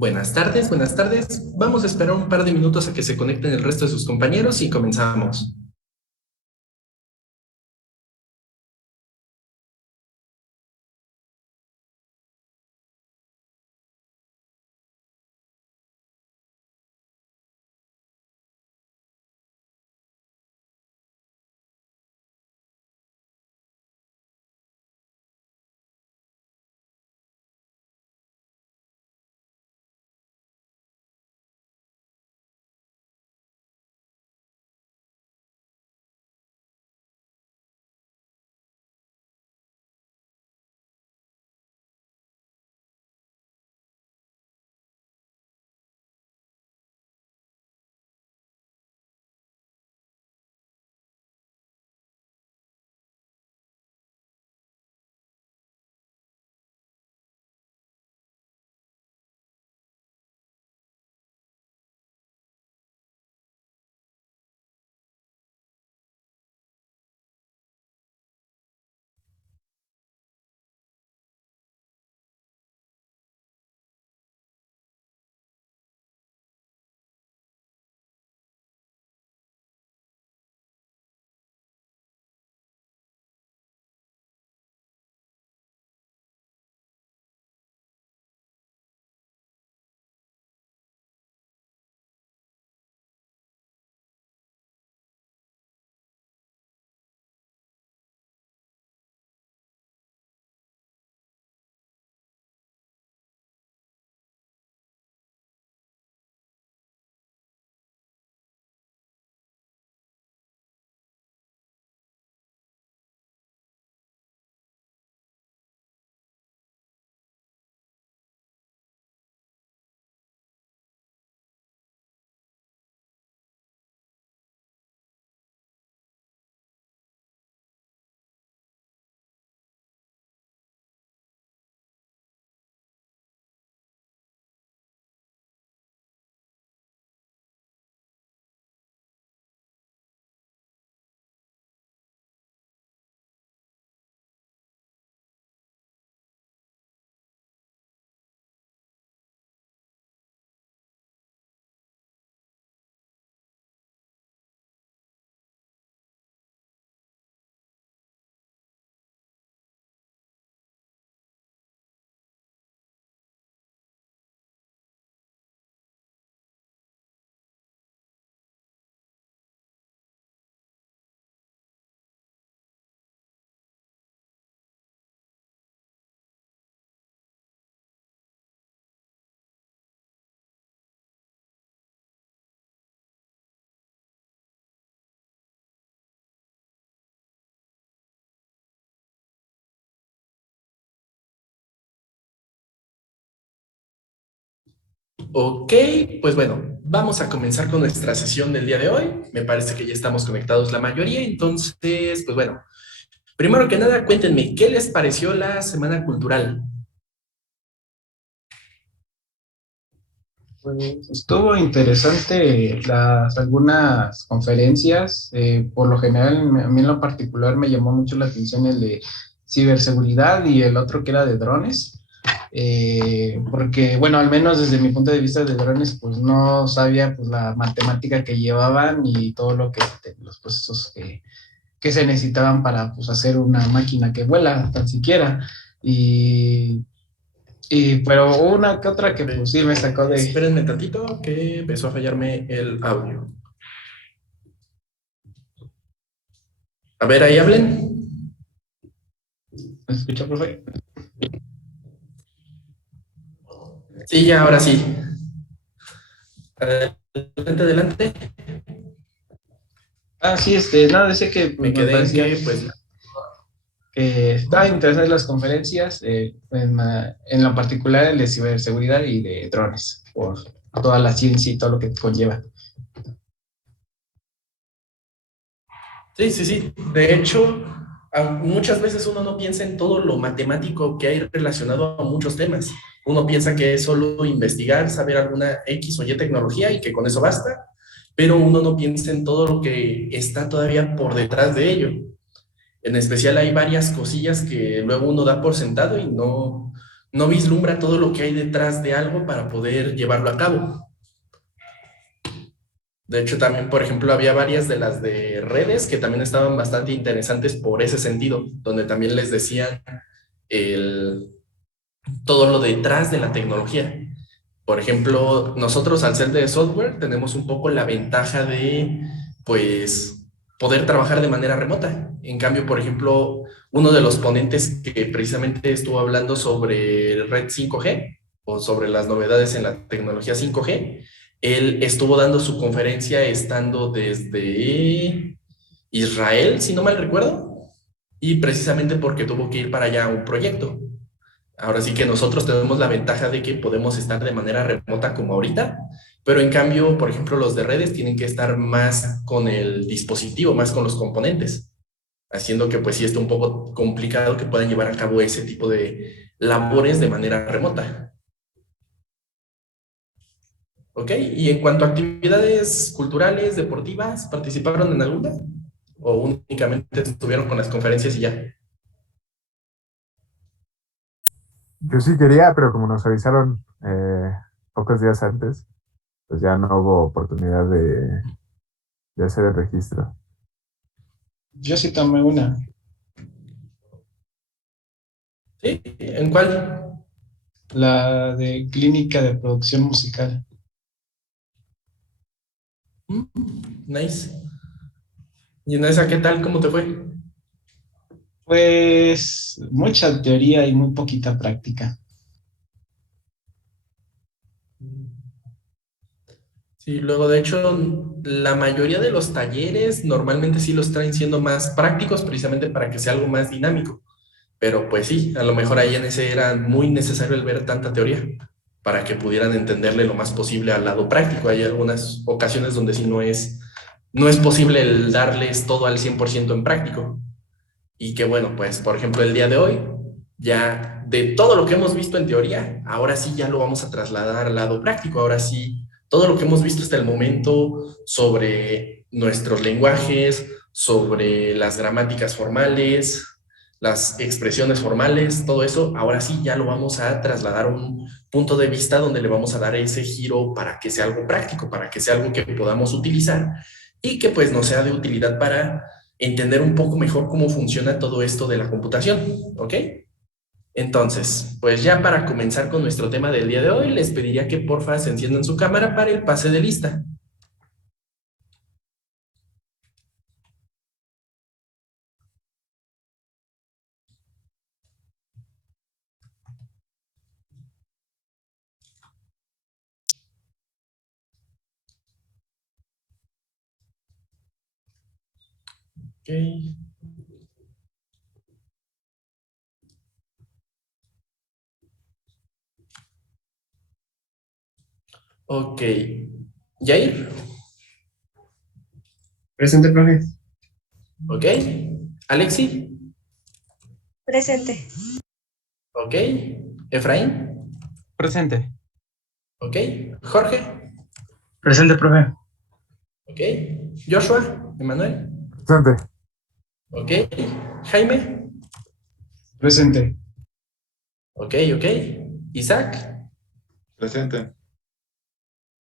Buenas tardes, buenas tardes. Vamos a esperar un par de minutos a que se conecten el resto de sus compañeros y comenzamos. Ok, pues bueno, vamos a comenzar con nuestra sesión del día de hoy. Me parece que ya estamos conectados la mayoría, entonces, pues bueno, primero que nada, cuéntenme, ¿qué les pareció la Semana Cultural? Pues estuvo interesante algunas conferencias. Por lo general, a mí en lo particular me llamó mucho la atención el de ciberseguridad y el otro que era de drones. Porque, bueno, al menos desde mi punto de vista de drones, pues no sabía pues la matemática que llevaban y todo lo que, los procesos que se necesitaban para pues hacer una máquina que vuela, tan siquiera. Y, pero una que otra que pues sí me sacó de... Espérenme tantito, que empezó a fallarme el audio. A ver, ahí hablen. ¿Me escucha, profe? Sí, ya, ahora sí. Adelante, adelante. Ah, sí, nada, decía que pues, Me me quedé en parecía que, pues, que estaban interesantes las conferencias, en lo particular el de ciberseguridad y de drones, por toda la ciencia y todo lo que conlleva. sí, sí, sí. De hecho, muchas veces uno no piensa en todo lo matemático que hay relacionado a muchos temas. Uno piensa que es solo investigar, saber alguna X o Y tecnología y que con eso basta, pero uno no piensa en todo lo que está todavía por detrás de ello. En especial hay varias cosillas que luego uno da por sentado y no vislumbra todo lo que hay detrás de algo para poder llevarlo a cabo. De hecho, también, por ejemplo, había varias de las de redes que también estaban bastante interesantes por ese sentido, donde también les decían el, todo lo detrás de la tecnología. Por ejemplo, nosotros al ser de software tenemos un poco la ventaja de, pues, poder trabajar de manera remota. En cambio, por ejemplo, uno de los ponentes que precisamente estuvo hablando sobre red 5G o sobre las novedades en la tecnología 5G, él estuvo dando su conferencia estando desde Israel, si no mal recuerdo, y precisamente porque tuvo que ir para allá a un proyecto. Ahora sí que nosotros tenemos la ventaja de que podemos estar de manera remota como ahorita, pero en cambio, por ejemplo, los de redes tienen que estar más con el dispositivo, más con los componentes, haciendo que pues sí esté un poco complicado que puedan llevar a cabo ese tipo de labores de manera remota. ¿Ok? Y en cuanto a actividades culturales, deportivas, ¿participaron en alguna? ¿O únicamente estuvieron con las conferencias y ya? Yo sí quería, pero como nos avisaron pocos días antes, pues ya no hubo oportunidad de hacer el registro. Yo sí tomé una, ¿Sí? ¿En cuál? la de clínica de producción musical. Nice. ¿Y en esa qué tal? ¿Cómo te fue? Pues mucha teoría y muy poquita práctica. Sí, luego de hecho, la mayoría de los talleres normalmente sí los traen siendo más prácticos precisamente para que sea algo más dinámico. Pero pues sí, a lo mejor ahí en ese era muy necesario el ver tanta teoría para que pudieran entenderle lo más posible al lado práctico. Hay algunas ocasiones donde sí no es posible el darles todo al 100% en práctico. Y que bueno, pues por ejemplo el día de hoy, ya de todo lo que hemos visto en teoría, ahora sí ya lo vamos a trasladar al lado práctico, ahora sí, todo lo que hemos visto hasta el momento sobre nuestros lenguajes, sobre las gramáticas formales, las expresiones formales, todo eso, ahora sí ya lo vamos a trasladar a un punto de vista donde le vamos a dar ese giro para que sea algo práctico, para que sea algo que podamos utilizar y que pues nos sea de utilidad para entender un poco mejor cómo funciona todo esto de la computación, ¿ok? Entonces, pues ya para comenzar con nuestro tema del día de hoy, les pediría que porfa se enciendan su cámara para el pase de lista. Ok. Ok. Jair. Presente, profe. Ok. Alexi. Presente. Ok. Efraín. Presente. Ok. Jorge. Presente, profe. Ok. Joshua. Emanuel. Presente. Ok. Jaime. Presente. Ok, ok. Isaac. Presente.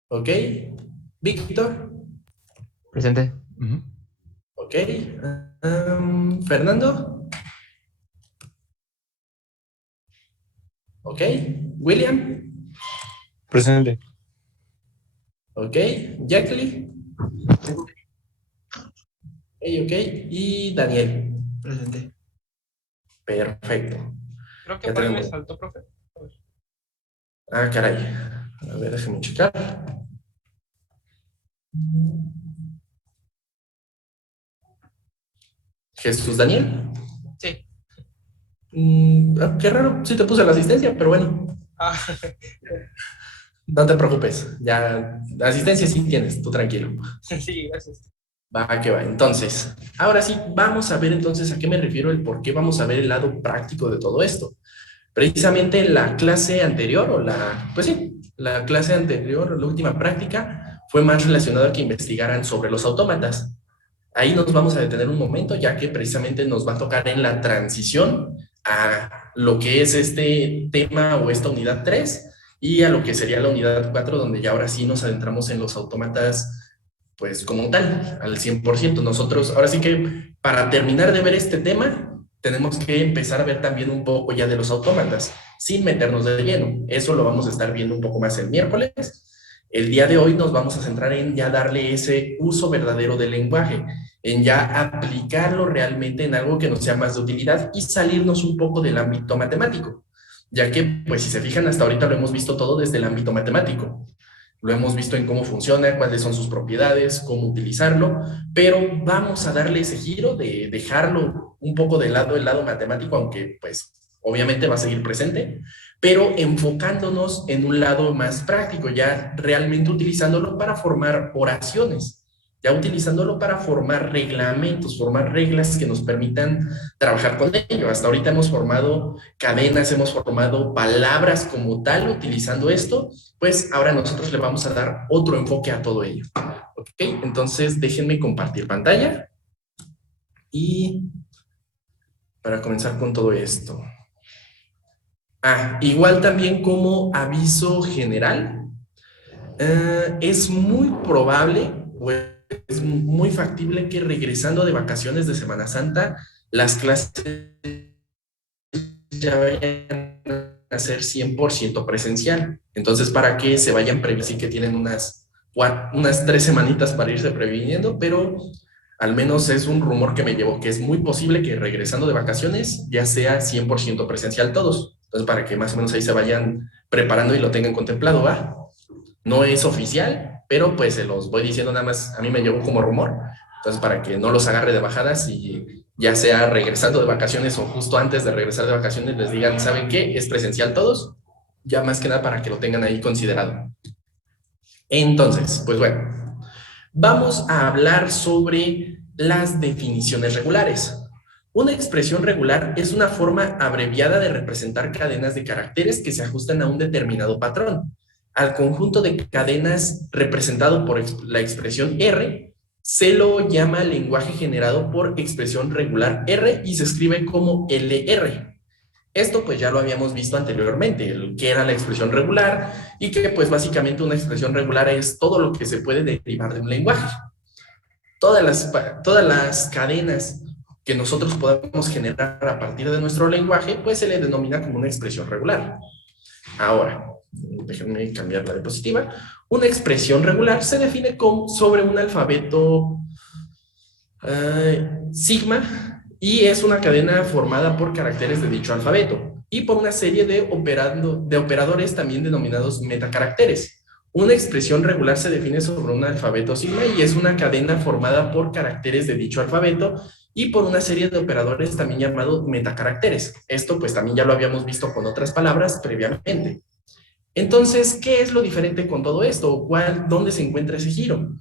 Ok. Víctor. Presente. Ok. Fernando. Ok. William. Presente. Ok. Jacqueline. Ok, ok. Y Daniel. Presente. Perfecto. Creo que Ya por ahí me tenemos. saltó, profe. Ah, caray. A ver, déjame checar. Jesús Daniel. Sí. Qué raro, sí te puse la asistencia, pero bueno, Ah, no te preocupes. Ya, asistencia sí tienes, tú tranquilo. sí, gracias. Va que va. Entonces, ahora sí, vamos a ver entonces a qué me refiero, el por qué vamos a ver el lado práctico de todo esto. Precisamente la clase anterior, pues sí, la clase anterior, la última práctica, fue más relacionada a que investigaran sobre los autómatas. Ahí nos vamos a detener un momento, ya que precisamente nos va a tocar en la transición a lo que es este tema o esta unidad 3 y a lo que sería la unidad 4, donde ya ahora sí nos adentramos en los autómatas pues como tal, al 100%. Nosotros, ahora sí que para terminar de ver este tema, tenemos que empezar a ver también un poco ya de los autómatas, sin meternos de lleno. Eso lo vamos a estar viendo un poco más el miércoles. El día de hoy nos vamos a centrar en ya darle ese uso verdadero del lenguaje, en ya aplicarlo realmente en algo que nos sea más de utilidad y salirnos un poco del ámbito matemático, ya que, pues si se fijan, hasta ahorita lo hemos visto todo desde el ámbito matemático. Lo hemos visto en cómo funciona, cuáles son sus propiedades, cómo utilizarlo, pero vamos a darle ese giro de dejarlo un poco de lado el lado matemático, aunque pues obviamente va a seguir presente, pero enfocándonos en un lado más práctico, ya realmente utilizándolo para formar oraciones, ya utilizándolo para formar reglamentos, formar reglas que nos permitan trabajar con ello. Hasta ahorita hemos formado cadenas, hemos formado palabras como tal utilizando esto, pues ahora nosotros le vamos a dar otro enfoque a todo ello. Ok, entonces déjenme compartir pantalla y para comenzar con todo esto. Igual también como aviso general, es muy probable, es muy factible que regresando de vacaciones de Semana Santa, las clases ya vayan a ser 100% presencial. Entonces, para que se vayan previendo, sí que tienen unas 3 semanitas para irse previniendo, pero al menos es un rumor que me llevó, que es muy posible que regresando de vacaciones ya sea 100% presencial todos. Entonces, para que más o menos ahí se vayan preparando y lo tengan contemplado, ¿va? No es oficial, pero pues se los voy diciendo nada más, a mí me llegó como rumor, entonces para que no los agarre de bajadas y ya sea regresando de vacaciones o justo antes de regresar de vacaciones les digan, ¿saben qué? Es presencial todos, ya más que nada para que lo tengan ahí considerado. Entonces, pues bueno, vamos a hablar sobre las definiciones regulares. Una expresión regular es una forma abreviada de representar cadenas de caracteres que se ajustan a un determinado patrón. Al conjunto de cadenas representado por la expresión R, se lo llama lenguaje generado por expresión regular R y se escribe como LR. Esto pues ya lo habíamos visto anteriormente, que era la expresión regular y que pues básicamente una expresión regular es todo lo que se puede derivar de un lenguaje. Todas las cadenas que nosotros podamos generar a partir de nuestro lenguaje, pues se le denomina como una expresión regular. Ahora, déjenme cambiar la diapositiva. Una expresión regular se define sobre un alfabeto sigma y es una cadena formada por caracteres de dicho alfabeto y por una serie de operadores también denominados metacaracteres. Una expresión regular se define sobre un alfabeto sigma y es una cadena formada por caracteres de dicho alfabeto y por una serie de operadores también llamados metacaracteres. Esto pues también ya lo habíamos visto con otras palabras previamente. Entonces, ¿qué es lo diferente con todo esto? ¿Dónde se encuentra ese giro?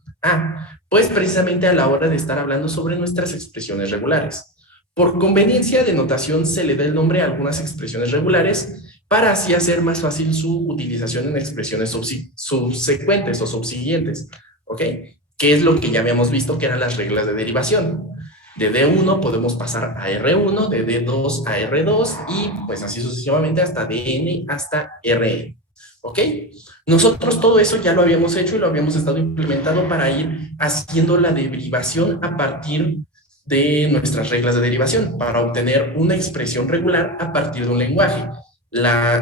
Pues precisamente a la hora de estar hablando sobre nuestras expresiones regulares. Por conveniencia de notación se le da el nombre a algunas expresiones regulares para así hacer más fácil su utilización en expresiones subsecuentes o subsiguientes, ¿ok? ¿Qué es lo que ya habíamos visto que eran las reglas de derivación? De D1 podemos pasar a R1, de D2 a R2 y pues así sucesivamente hasta Dn hasta Rn. ¿Ok? Nosotros todo eso ya lo habíamos hecho y lo habíamos estado implementando para ir haciendo la derivación a partir de nuestras reglas de derivación, para obtener una expresión regular a partir de un lenguaje.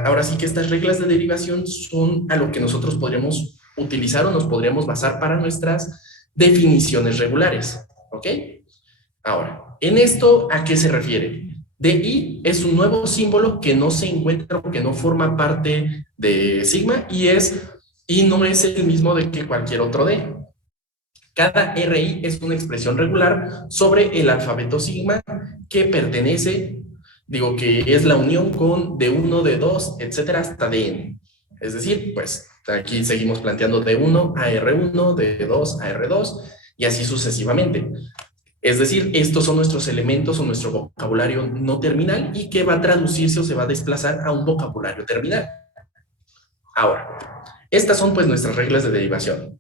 Ahora sí que estas reglas de derivación son a lo que nosotros podríamos utilizar o nos podríamos basar para nuestras definiciones regulares. ¿Ok? Ahora, ¿en esto a qué se refiere? DI es un nuevo símbolo que no se encuentra o que no forma parte de sigma y no es el mismo de que cualquier otro D. Cada RI es una expresión regular sobre el alfabeto sigma que pertenece, que es la unión con D1, D2, etcétera, hasta Dn. Es decir, pues aquí seguimos planteando D1 a R1, D2 a R2 y así sucesivamente. Es decir, estos son nuestros elementos o nuestro vocabulario no terminal y que va a traducirse o se va a desplazar a un vocabulario terminal. Ahora, estas son pues nuestras reglas de derivación.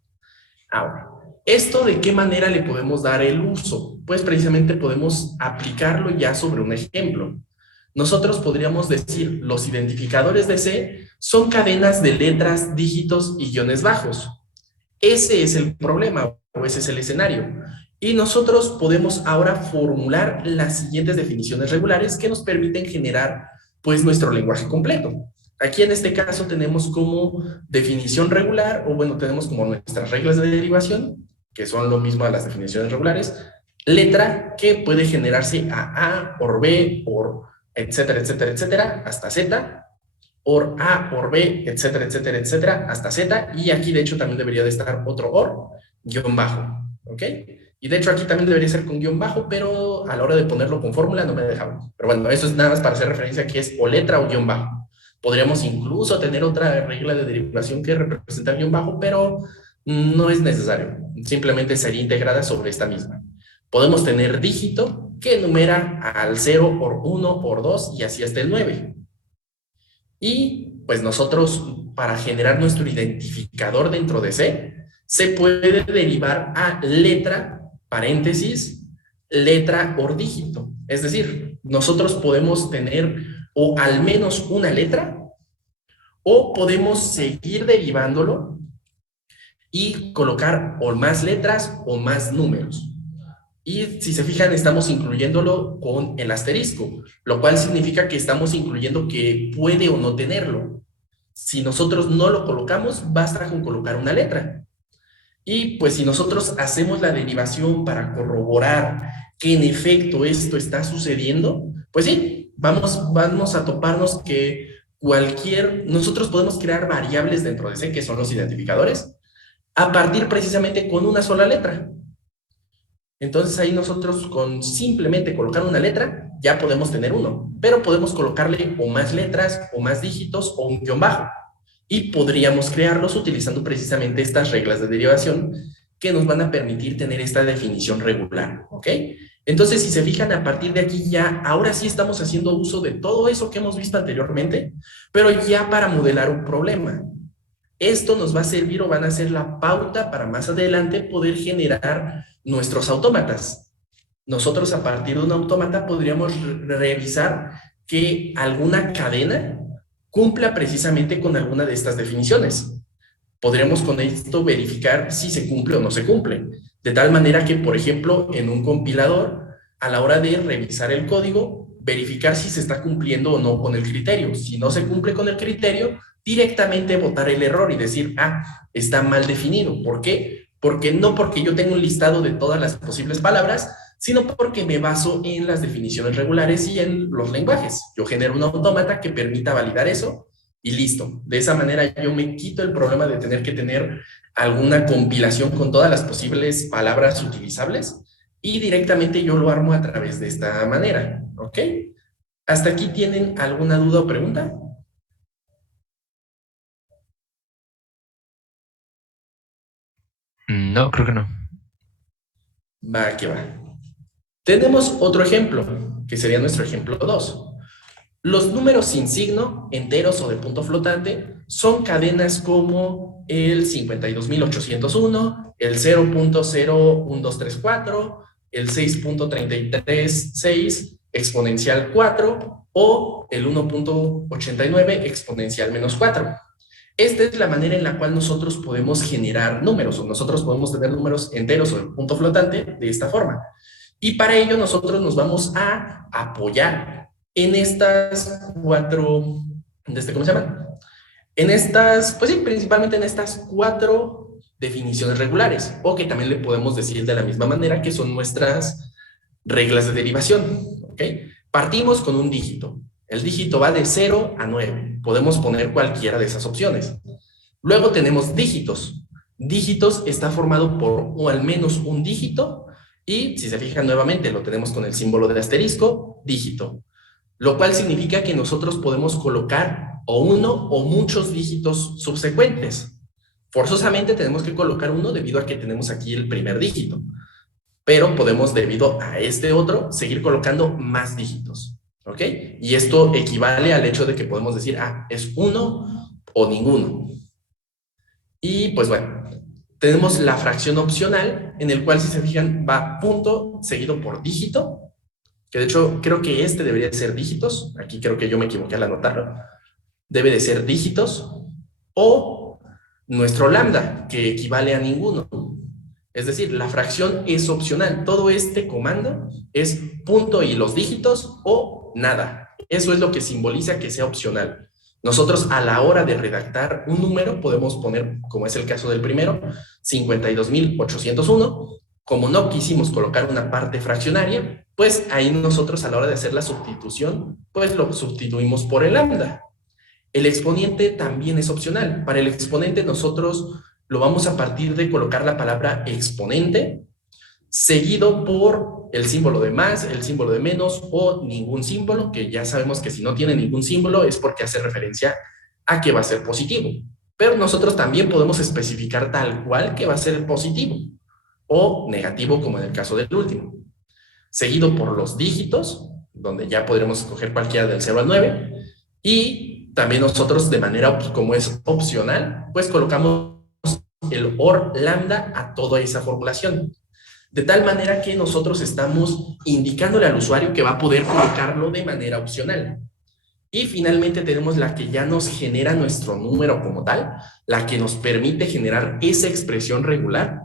Ahora, ¿esto de qué manera le podemos dar el uso? Pues precisamente podemos aplicarlo ya sobre un ejemplo. nosotros podríamos decir, los identificadores de C son cadenas de letras, dígitos y guiones bajos. Ese es el problema, o ese es el escenario. Y nosotros podemos ahora formular las siguientes definiciones regulares que nos permiten generar, pues, nuestro lenguaje completo. Aquí en este caso tenemos como definición regular, o bueno, tenemos como nuestras reglas de derivación, que son lo mismo a las definiciones regulares, letra que puede generarse a, or B, or etcétera, etcétera, etcétera, hasta Z, or A, or B, etcétera, etcétera, etcétera, hasta Z, y aquí de hecho también debería de estar otro or, guión bajo, ¿ok? Y de hecho aquí también debería ser con guión bajo, pero a la hora de ponerlo con fórmula no me dejaba. Pero bueno, eso es nada más para hacer referencia a que es o letra o guión bajo. Podríamos incluso tener otra regla de derivación que representa el guión bajo, pero no es necesario. Simplemente sería integrada sobre esta misma. Podemos tener dígito que enumera al 0 por 1 por 2 y así hasta el 9. Y pues nosotros, para generar nuestro identificador dentro de C, se puede derivar a letra, paréntesis, letra or dígito. Es decir, nosotros podemos tener o al menos una letra, o podemos seguir derivándolo y colocar o más letras o más números. Y si se fijan, estamos incluyéndolo con el asterisco, lo cual significa que estamos incluyendo que puede o no tenerlo. Si nosotros no lo colocamos, basta con colocar una letra. Y pues si nosotros hacemos la derivación para corroborar que en efecto esto está sucediendo, pues sí, vamos a toparnos que nosotros podemos crear variables dentro de C, que son los identificadores, a partir precisamente con una sola letra. Entonces ahí nosotros con simplemente colocar una letra ya podemos tener uno, pero podemos colocarle o más letras o más dígitos o un guión bajo. Y podríamos crearlos utilizando precisamente estas reglas de derivación que nos van a permitir tener esta definición regular, ¿ok? Entonces, si se fijan, a partir de aquí ya, ahora sí estamos haciendo uso de todo eso que hemos visto anteriormente, pero ya para modelar un problema. Esto nos va a servir o van a ser la pauta para más adelante poder generar nuestros autómatas. Nosotros a partir de un autómata podríamos revisar que alguna cadena cumpla precisamente con alguna de estas definiciones. Podríamos con esto verificar si se cumple o no se cumple. De tal manera que, por ejemplo, en un compilador, a la hora de revisar el código, verificar si se está cumpliendo o no con el criterio. Si no se cumple con el criterio, directamente botar el error y decir, está mal definido. ¿Por qué? Porque yo tengo un listado de todas las posibles palabras, sino porque me baso en las definiciones regulares y en los lenguajes. Yo genero un autómata que permita validar eso y listo. De esa manera yo me quito el problema de tener que tener alguna compilación con todas las posibles palabras utilizables y directamente yo lo armo a través de esta manera, ¿ok? ¿Hasta aquí tienen alguna duda o pregunta? No, creo que no. Va, que va. Tenemos otro ejemplo, que sería nuestro ejemplo 2. Los números sin signo, enteros o de punto flotante, son cadenas como el 52.801, el 0.01234, el 6.336 exponencial 4 o el 1.89 exponencial menos 4. Esta es la manera en la cual nosotros podemos generar números, o nosotros podemos tener números enteros o de punto flotante de esta forma. Y para ello nosotros nos vamos a apoyar en estas cuatro, ¿cómo se llaman? En estas, pues sí, principalmente en estas cuatro definiciones regulares, o que también le podemos decir de la misma manera que son nuestras reglas de derivación, ¿ok? Partimos con un dígito. El dígito va de 0 a 9. Podemos poner cualquiera de esas opciones. Luego tenemos dígitos. Dígitos está formado por o al menos un dígito y, si se fijan nuevamente, lo tenemos con el símbolo del asterisco, dígito. Lo cual significa que nosotros podemos colocar o uno o muchos dígitos subsecuentes. Forzosamente tenemos que colocar uno debido a que tenemos aquí el primer dígito. Pero podemos, debido a este otro, seguir colocando más dígitos. ¿Ok? Y esto equivale al hecho de que podemos decir, es uno o ninguno. Y pues bueno, tenemos la fracción opcional, en el cual, si se fijan, va punto seguido por dígito, que de hecho creo que este debería ser dígitos, aquí creo que yo me equivoqué al anotarlo, debe de ser dígitos, o nuestro lambda, que equivale a ninguno. Es decir, la fracción es opcional. Todo este comando es punto y los dígitos o nada. Eso es lo que simboliza que sea opcional. Nosotros a la hora de redactar un número podemos poner, como es el caso del primero, 52.801. Como no quisimos colocar una parte fraccionaria, pues ahí nosotros a la hora de hacer la sustitución, pues lo sustituimos por el lambda. El exponente también es opcional. Para el exponente nosotros lo vamos a partir de colocar la palabra exponente, seguido por el símbolo de más, el símbolo de menos o ningún símbolo, que ya sabemos que si no tiene ningún símbolo es porque hace referencia a que va a ser positivo. Pero nosotros también podemos especificar tal cual que va a ser positivo o negativo, como en el caso del último. Seguido por los dígitos, donde ya podremos escoger cualquiera del 0 al 9, y también nosotros de manera, como es opcional, pues colocamos el OR lambda a toda esa formulación. De tal manera que nosotros estamos indicándole al usuario que va a poder colocarlo de manera opcional. Y finalmente tenemos la que ya nos genera nuestro número como tal, la que nos permite generar esa expresión regular,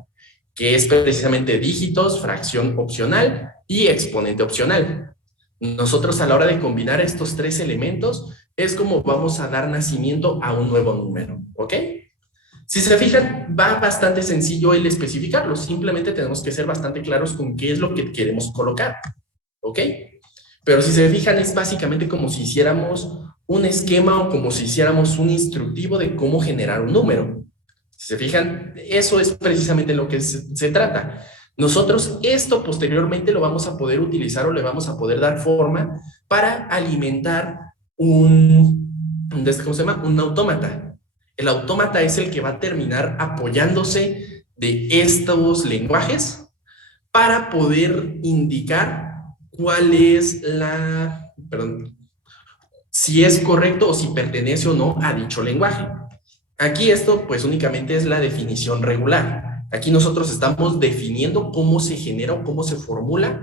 que es precisamente dígitos, fracción opcional y exponente opcional. Nosotros a la hora de combinar estos tres elementos es como vamos a dar nacimiento a un nuevo número, ¿ok? Si se fijan, va bastante sencillo el especificarlo, simplemente tenemos que ser bastante claros con qué es lo que queremos colocar, ¿ok? Pero si se fijan, es básicamente como si hiciéramos un esquema o como si hiciéramos un instructivo de cómo generar un número. Si se fijan, eso es precisamente lo que se trata. Nosotros esto posteriormente lo vamos a poder utilizar o le vamos a poder dar forma para alimentar ¿cómo se llama? Un autómata. El autómata es el que va a terminar apoyándose de estos lenguajes para poder indicar cuál es si es correcto o si pertenece o no a dicho lenguaje. Aquí esto pues únicamente es la definición regular. Aquí nosotros estamos definiendo cómo se genera o cómo se formula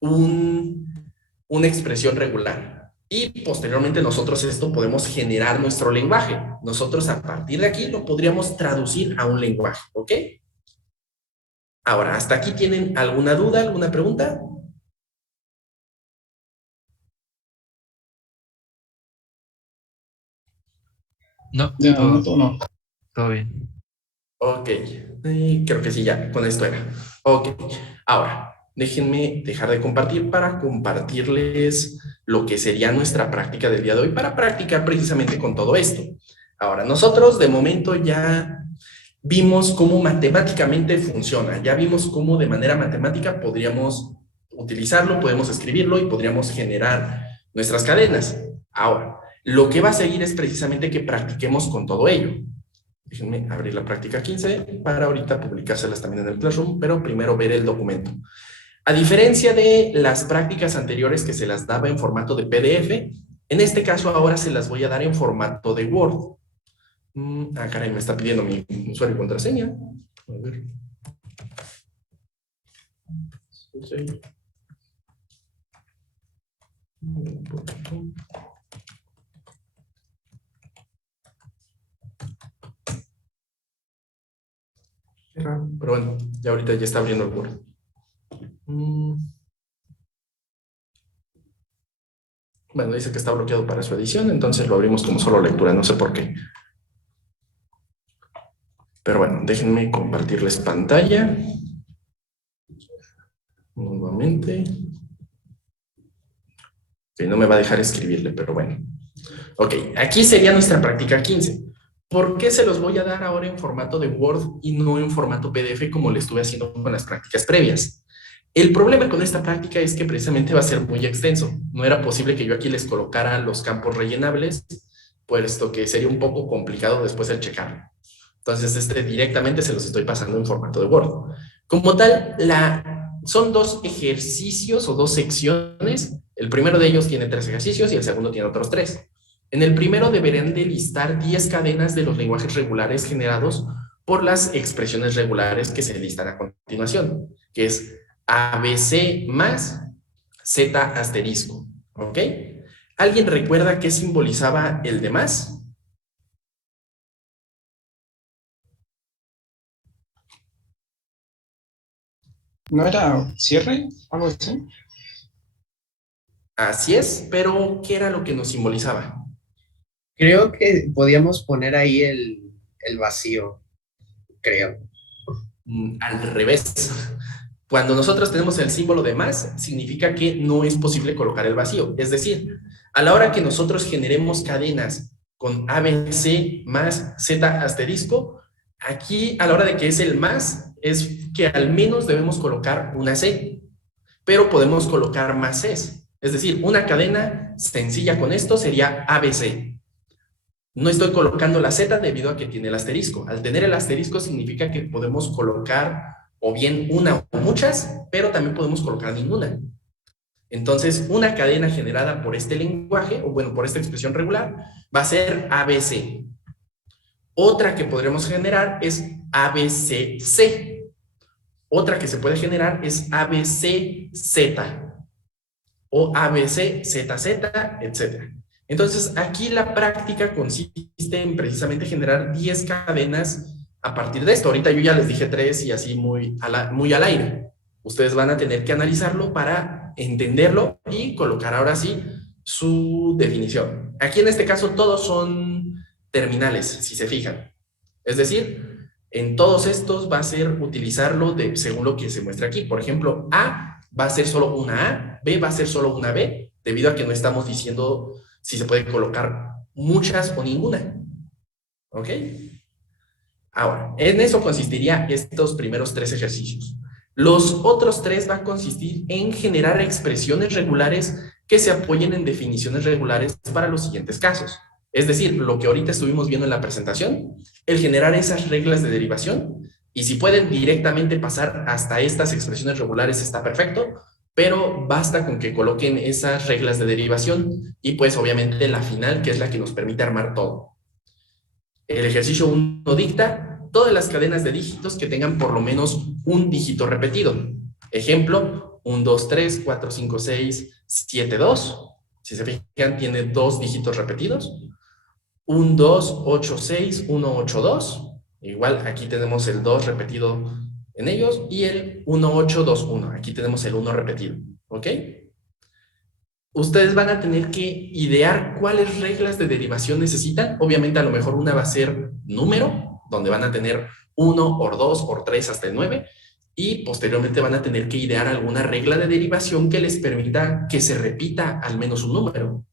una expresión regular. Y posteriormente nosotros esto podemos generar nuestro lenguaje. Nosotros a partir de aquí lo podríamos traducir a un lenguaje, ¿ok? Ahora, ¿hasta aquí tienen alguna duda, alguna pregunta? No, No. todo bien. Ok, creo que sí, ya, con esto era. Ok, ahora, déjenme dejar de compartir para compartirles lo que sería nuestra práctica del día de hoy, para practicar precisamente con todo esto. Ahora, nosotros de momento ya vimos cómo matemáticamente funciona, ya vimos cómo de manera matemática podríamos utilizarlo, podemos escribirlo y podríamos generar nuestras cadenas. Ahora, lo que va a seguir es precisamente que practiquemos con todo ello. Déjenme abrir la práctica 15 para ahorita publicárselas también en el Classroom, pero primero ver el documento. A diferencia de las prácticas anteriores que se las daba en formato de PDF, en este caso ahora se las voy a dar en formato de Word. Caray, me está pidiendo mi usuario y contraseña. A ver. Sí. Pero bueno, ya ahorita ya está abriendo el Word. Bueno, dice que está bloqueado para su edición, entonces lo abrimos como solo lectura, no sé por qué. Pero bueno, déjenme compartirles pantalla. Nuevamente. Ok, no me va a dejar escribirle, pero bueno. Ok, aquí sería nuestra práctica 15. ¿Por qué se los voy a dar ahora en formato de Word y no en formato PDF como le estuve haciendo con las prácticas previas? El problema con esta práctica es que precisamente va a ser muy extenso. No era posible que yo aquí les colocara los campos rellenables, puesto que sería un poco complicado después el checarlo. Entonces, directamente se los estoy pasando en formato de Word. Como tal, son dos ejercicios o dos secciones. El primero de ellos tiene 3 ejercicios y el segundo tiene otros 3. En el primero deberán de listar 10 cadenas de los lenguajes regulares generados por las expresiones regulares que se listan a continuación, que es ABC más Z asterisco, ¿ok? ¿Alguien recuerda qué simbolizaba el de más? ¿No era cierre? ¿Algo así? Así es, pero ¿qué era lo que nos simbolizaba? Creo que podíamos poner ahí el vacío, creo. Al revés. Cuando nosotros tenemos el símbolo de más, significa que no es posible colocar el vacío. Es decir, a la hora que nosotros generemos cadenas con ABC más Z asterisco, aquí a la hora de que es el más, es que al menos debemos colocar una C, pero podemos colocar más Cs. Es decir, una cadena sencilla con esto sería ABC. No estoy colocando la Z debido a que tiene el asterisco. Al tener el asterisco significa que podemos colocar o bien una o muchas, pero también podemos colocar ninguna. Entonces, una cadena generada por este lenguaje, o bueno, por esta expresión regular, va a ser ABC. Otra que podremos generar es ABCC. Otra que se puede generar es ABCZ o ABCZZ, etc. Entonces, aquí la práctica consiste en precisamente generar 10 cadenas a partir de esto. Ahorita yo ya les dije 3 y así muy al aire. Ustedes van a tener que analizarlo para entenderlo y colocar ahora sí su definición. Aquí en este caso todos son terminales, si se fijan. Es decir, en todos estos va a ser utilizarlo según lo que se muestra aquí. Por ejemplo, A va a ser solo una A, B va a ser solo una B, debido a que no estamos diciendo si se puede colocar muchas o ninguna. ¿Ok? Ahora, en eso consistiría estos primeros 3 ejercicios. Los otros 3 van a consistir en generar expresiones regulares que se apoyen en definiciones regulares para los siguientes casos. Es decir, lo que ahorita estuvimos viendo en la presentación, el generar esas reglas de derivación, y si pueden directamente pasar hasta estas expresiones regulares está perfecto, pero basta con que coloquen esas reglas de derivación y pues obviamente la final, que es la que nos permite armar todo. El ejercicio 1 dicta todas las cadenas de dígitos que tengan por lo menos un dígito repetido. Ejemplo, 1, 2, 3, 4, 5, 6, 7, 2. Si se fijan, tiene 2 dígitos repetidos. 1, 2, 8, 6, 1, 8, 2. Igual aquí tenemos el 2 repetido en ellos y el 1, 8, 2, 1. Aquí tenemos el 1 repetido. ¿Ok? Ustedes van a tener que idear cuáles reglas de derivación necesitan. Obviamente a lo mejor una va a ser número, donde van a tener 1, or 2, or 3 hasta el 9. Y posteriormente van a tener que idear alguna regla de derivación que les permita que se repita al menos un número.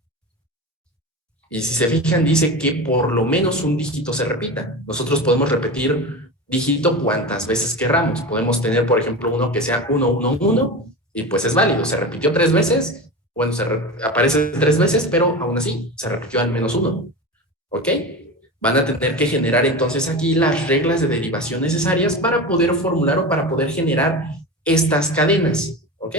Y si se fijan, dice que por lo menos un dígito se repita. Nosotros podemos repetir dígito cuantas veces querramos. Podemos tener, por ejemplo, uno que sea 1, 1, 1, y pues es válido. Se repitió 3 veces, bueno, aparece 3 veces, pero aún así se repitió al menos 1. ¿Ok? Van a tener que generar entonces aquí las reglas de derivación necesarias para poder formular o para poder generar estas cadenas. ¿Ok?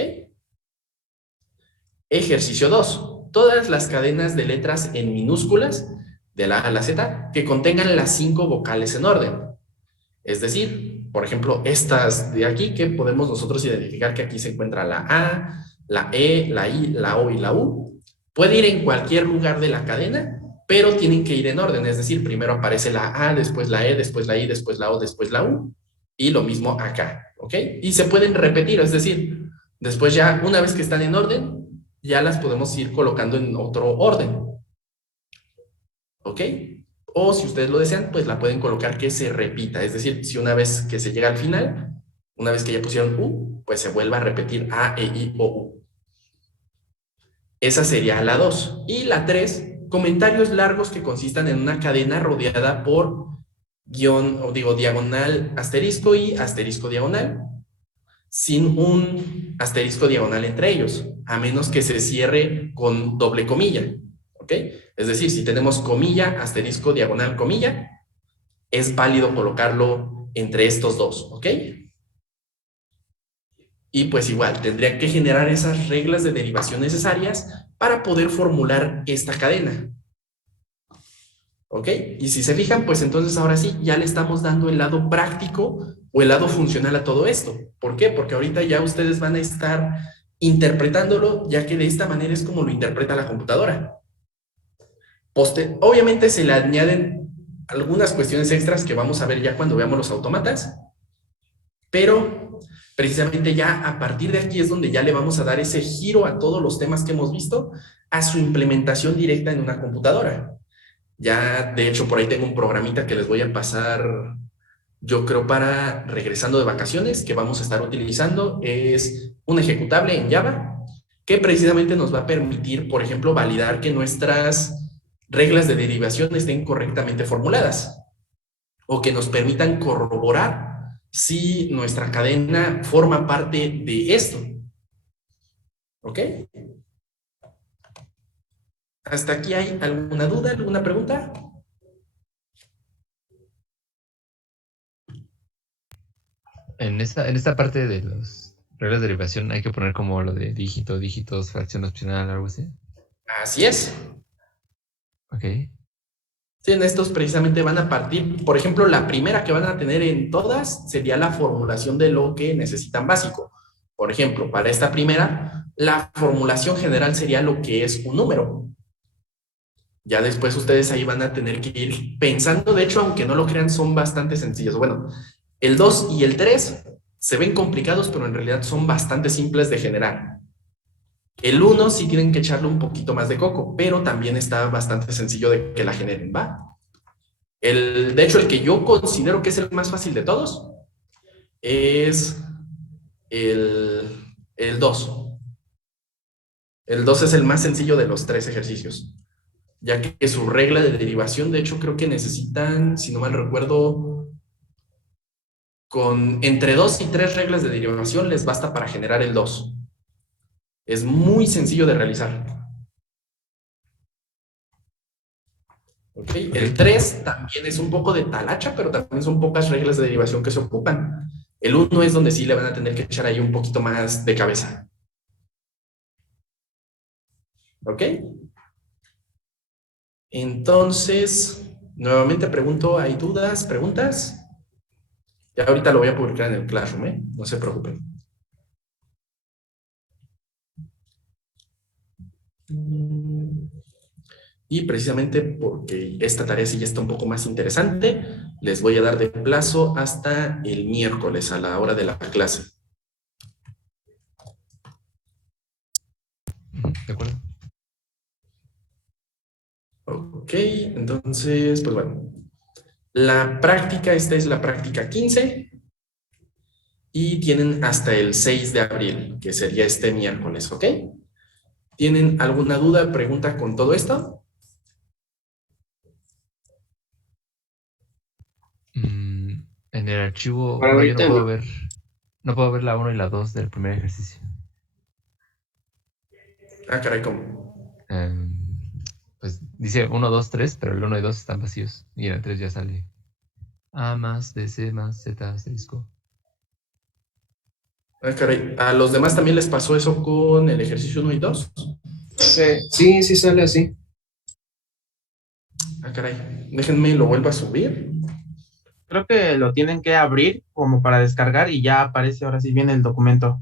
Ejercicio 2. Todas las cadenas de letras en minúsculas, de la A a la Z, que contengan las 5 vocales en orden. Es decir, por ejemplo, estas de aquí, que podemos nosotros identificar que aquí se encuentra la A, la E, la I, la O y la U. Puede ir en cualquier lugar de la cadena, pero tienen que ir en orden. Es decir, primero aparece la A, después la E, después la I, después la O, después la U. Y lo mismo acá, ¿ok? Y se pueden repetir, es decir, después ya, una vez que están en orden, ya las podemos ir colocando en otro orden. ¿Ok? O si ustedes lo desean, pues la pueden colocar que se repita. Es decir, si una vez que se llega al final, una vez que ya pusieron U, pues se vuelva a repetir A, E, I, O, U. Esa sería la 2. Y la 3, comentarios largos que consistan en una cadena rodeada por diagonal asterisco y asterisco diagonal, sin un asterisco diagonal entre ellos, a menos que se cierre con doble comilla, ¿ok? Es decir, si tenemos comilla, asterisco, diagonal, comilla, es válido colocarlo entre estos dos, ¿ok? Y pues igual, tendría que generar esas reglas de derivación necesarias para poder formular esta cadena. ¿Ok? Y si se fijan, pues entonces ahora sí, ya le estamos dando el lado práctico o el lado funcional a todo esto. ¿Por qué? Porque ahorita ya ustedes van a estar interpretándolo, ya que de esta manera es como lo interpreta la computadora. Obviamente se le añaden algunas cuestiones extras que vamos a ver ya cuando veamos los autómatas, pero precisamente ya a partir de aquí es donde ya le vamos a dar ese giro a todos los temas que hemos visto, a su implementación directa en una computadora. Ya, de hecho, por ahí tengo un programita que les voy a pasar, yo creo, para regresando de vacaciones, que vamos a estar utilizando. Es un ejecutable en Java, que precisamente nos va a permitir, por ejemplo, validar que nuestras reglas de derivación estén correctamente formuladas, o que nos permitan corroborar si nuestra cadena forma parte de esto. ¿Ok? ¿Hasta aquí hay alguna duda, alguna pregunta? En esta parte de las reglas de derivación hay que poner como lo de dígito, dígitos, fracción opcional, algo así. Así es. Ok. Sí, en estos precisamente van a partir, por ejemplo, la primera que van a tener en todas sería la formulación de lo que necesitan básico. Por ejemplo, para esta primera, la formulación general sería lo que es un número. Ya después ustedes ahí van a tener que ir pensando, de hecho, aunque no lo crean, son bastante sencillos. Bueno, el 2 y el 3 se ven complicados, pero en realidad son bastante simples de generar. El 1 sí tienen que echarle un poquito más de coco, pero también está bastante sencillo de que la generen, ¿va? De hecho, el que yo considero que es el más fácil de todos es el 2. El 2 es el más sencillo de los 3 ejercicios, ya que su regla de derivación, de hecho, creo que necesitan, si no mal recuerdo, con entre 2 y 3 reglas de derivación les basta para generar el 2. Es muy sencillo de realizar. Okay. El 3 también es un poco de talacha, pero también son pocas reglas de derivación que se ocupan. El 1 es donde sí le van a tener que echar ahí un poquito más de cabeza. ¿Ok? Entonces, nuevamente pregunto, ¿hay dudas, preguntas? Ya ahorita lo voy a publicar en el Classroom, ¿eh? No se preocupen. Y precisamente porque esta tarea sí ya está un poco más interesante, les voy a dar de plazo hasta el miércoles a la hora de la clase. ¿De acuerdo? Ok, entonces, pues bueno. La práctica, esta es la práctica 15. Y tienen hasta el 6 de abril, que sería este miércoles, ¿ok? ¿Tienen alguna duda, pregunta con todo esto? En el archivo, Para bueno, yo ahorita no puedo ver la 1 y la 2 del primer ejercicio. Ah, caray, ¿cómo? Pues dice 1, 2, 3, pero el 1 y 2 están vacíos. Y en el 3 ya sale A más DC más Z asterisco. Ah, caray, ¿a los demás también les pasó eso con el ejercicio 1 y 2? Sí sale así. Ah, caray, déjenme, lo vuelvo a subir. Creo que lo tienen que abrir como para descargar y ya aparece ahora sí bien el documento.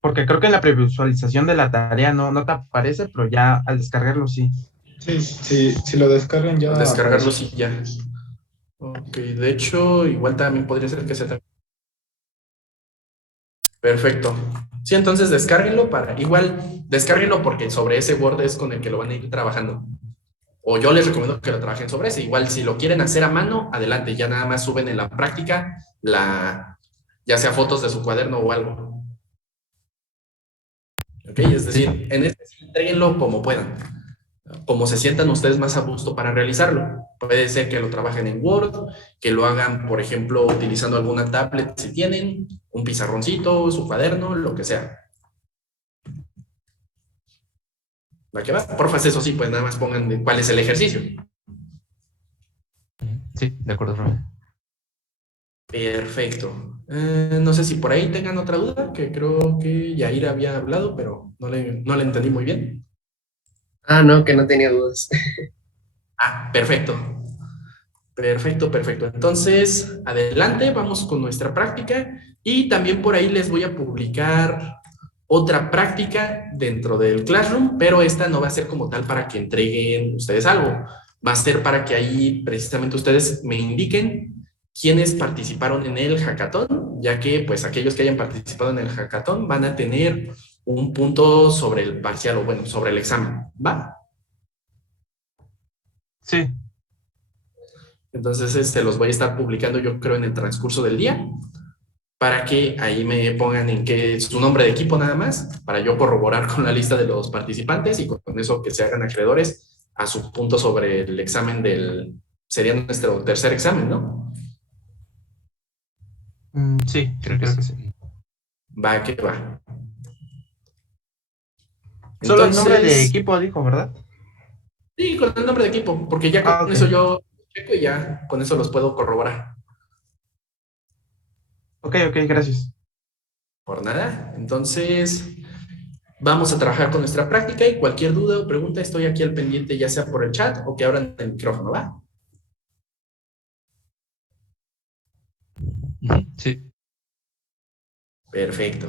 Porque creo que en la previsualización de la tarea no te aparece, pero ya al descargarlo sí. Sí, si lo descargan ya. Al descargarlo aparece. sí ya. Ok, de hecho, igual también podría ser que se... Perfecto. Sí, entonces descárguenlo descárguenlo porque sobre ese Word es con el que lo van a ir trabajando. O yo les recomiendo que lo trabajen sobre ese. Igual, si lo quieren hacer a mano, adelante. Ya nada más suben en la práctica ya sea fotos de su cuaderno o algo. Ok, es decir, en este sí, entréguenlo como puedan. Como se sientan ustedes más a gusto para realizarlo. Puede ser que lo trabajen en Word, que lo hagan, por ejemplo, utilizando alguna tablet si tienen, un pizarroncito, su cuaderno, lo que sea. ¿Va que va? Porfa, eso sí, pues nada más pongan cuál es el ejercicio. Sí, de acuerdo, profe. Perfecto. No sé si por ahí tengan otra duda, que creo que Yair había hablado, pero no le entendí muy bien. Ah, no, que no tenía dudas. Ah, perfecto. Perfecto. Entonces, adelante, vamos con nuestra práctica y también por ahí les voy a publicar otra práctica dentro del Classroom, pero esta no va a ser como tal para que entreguen ustedes algo. Va a ser para que ahí precisamente ustedes me indiquen quiénes participaron en el hackathon, ya que pues aquellos que hayan participado en el hackathon van a tener un punto sobre el parcial o bueno, sobre el examen, ¿va? Sí. Entonces los voy a estar publicando yo creo en el transcurso del día para que ahí me pongan en qué su nombre de equipo nada más, para yo corroborar con la lista de los participantes y con eso que se hagan acreedores a su punto sobre el examen sería nuestro tercer examen, ¿no? Sí, Creo que sí. Va que va. Solo el nombre de Entonces, equipo dijo, ¿verdad? sí, con el nombre de equipo, porque ya con Ok. eso yo checo y ya con eso los puedo corroborar. Ok, gracias. Por nada. Entonces, vamos a trabajar con nuestra práctica y cualquier duda o pregunta estoy aquí al pendiente, ya sea por el chat o que abran el micrófono, ¿va? Sí. Perfecto.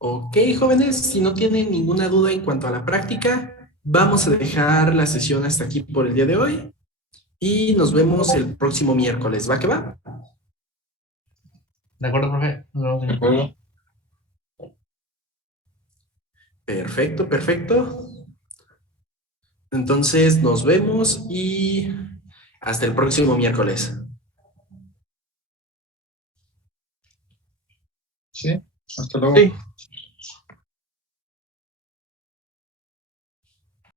Ok, jóvenes, si no tienen ninguna duda en cuanto a la práctica, vamos a dejar la sesión hasta aquí por el día de hoy y nos vemos el próximo miércoles. ¿Va que va? De acuerdo, profe. Nos vemos De acuerdo. Perfecto, perfecto. Entonces nos vemos y hasta el próximo miércoles. Sí, hasta luego. Sí.